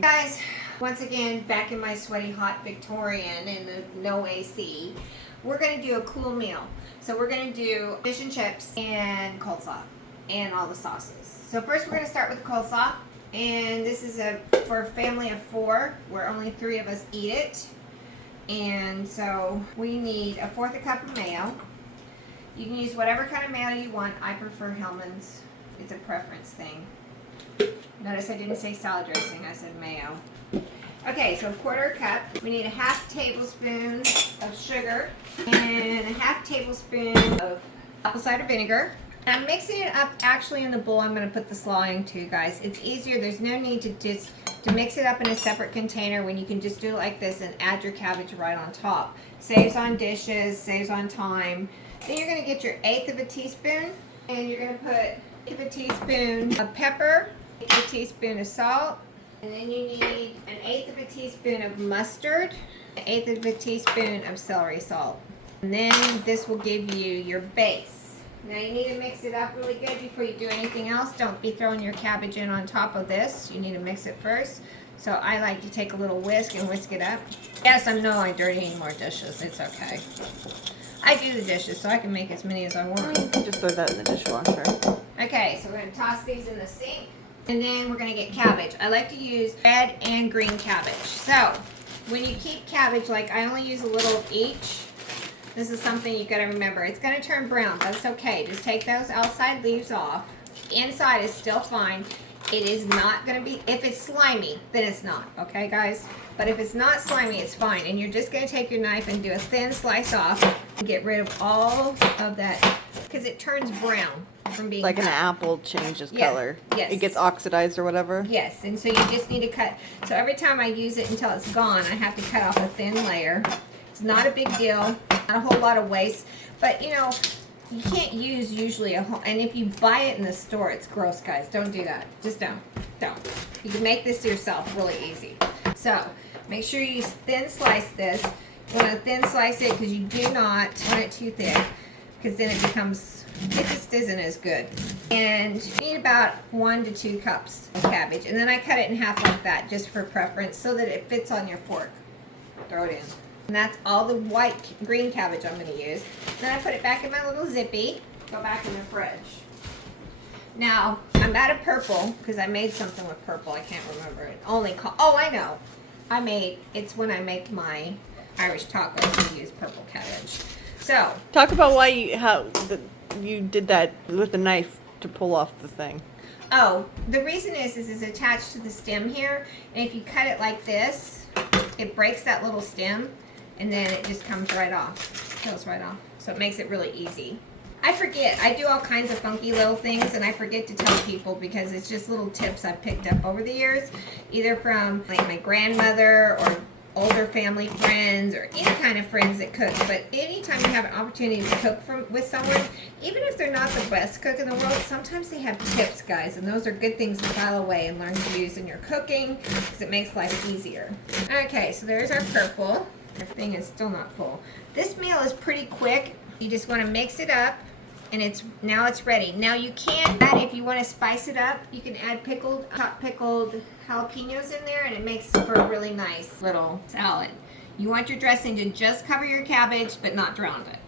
Guys, once again, back in my sweaty hot Victorian and no AC, we're going to do a cool meal. So we're going to do fish and chips and coleslaw and all the sauces. So first we're going to start with coleslaw, and this is for a family of 4 where only 3 of us eat it. And so we need 1/4 cup of mayo. You can use whatever kind of mayo you want. I prefer Hellmann's. It's a preference thing. Notice I didn't say salad dressing, I said mayo. Okay, so 1/4 cup. We need 1/2 tablespoon of sugar and 1/2 tablespoon of apple cider vinegar. And I'm mixing it up actually in the bowl I'm going to put the slaw into, guys. It's easier. There's no need to mix it up in a separate container when you can just do it like this and add your cabbage right on top. Saves on dishes, saves on time. Then you're going to get your 1/8 of a teaspoon, and you're going to put 1/8 of a teaspoon of pepper, 1/8 of a teaspoon of salt, and then you need 1/8 of a teaspoon of mustard, 1/8 of a teaspoon of celery salt. And then this will give you your base. Now you need to mix it up really good before you do anything else. Don't be throwing your cabbage in on top of this. You need to mix it first. So I like to take a little whisk and whisk it up. Yes, I know I'm dirtying more dishes. It's okay. I do the dishes, so I can make as many as I want. You can just throw that in the dishwasher. Okay, so we're going to toss these in the sink. And then we're going to get cabbage. I like to use red and green cabbage. So when you keep cabbage, like I only use a little of each. This is something you got to remember. It's going to turn brown, but it's okay. Just take those outside leaves off. Inside is still fine. It is not going to be, if it's slimy, then it's not. Okay, guys? But if it's not slimy, it's fine. And you're just going to take your knife and do a thin slice off and get rid of all of that, because it turns brown from being like cut. an apple changes color. Yes. It gets oxidized or whatever. Yes, and so you just need to cut. So every time I use it until it's gone, I have to cut off a thin layer. It's not a big deal, not a whole lot of waste, but you know, you can't use usually a whole, and if you buy it in the store, it's gross, guys. Don't do that. Just don't. You can make this yourself really easy. So make sure you thin slice this. You want to thin slice it because you do not want it too thick, because then it just isn't as good. And you need about 1 to 2 cups of cabbage, and then I cut it in half like that just for preference so that it fits on your fork. Throw it in. And that's all the green cabbage I'm going to use. Then I put it back in my little zippy. Go back in the fridge. Now, I'm out of purple because I made something with purple. I can't remember it. Oh, I know. It's when I make my Irish tacos, I use purple cabbage. So. Talk about why you did that with the knife to pull off the thing. Oh, the reason is it's attached to the stem here. And if you cut it like this, it breaks that little stem. And then it just comes right off, peels right off. So it makes it really easy. I forget, I do all kinds of funky little things, and I forget to tell people because it's just little tips I've picked up over the years, either from like my grandmother or older family friends or any kind of friends that cook. But anytime you have an opportunity to cook with someone, even if they're not the best cook in the world, sometimes they have tips, guys, and those are good things to file away and learn to use in your cooking because it makes life easier. Okay, so there's our purple. Everything is still not full. This meal is pretty quick. You just want to mix it up, and now it's ready. Now you can add, if you want to spice it up, you can add chopped pickled jalapenos in there, and it makes for a really nice little salad. You want your dressing to just cover your cabbage, but not drown it.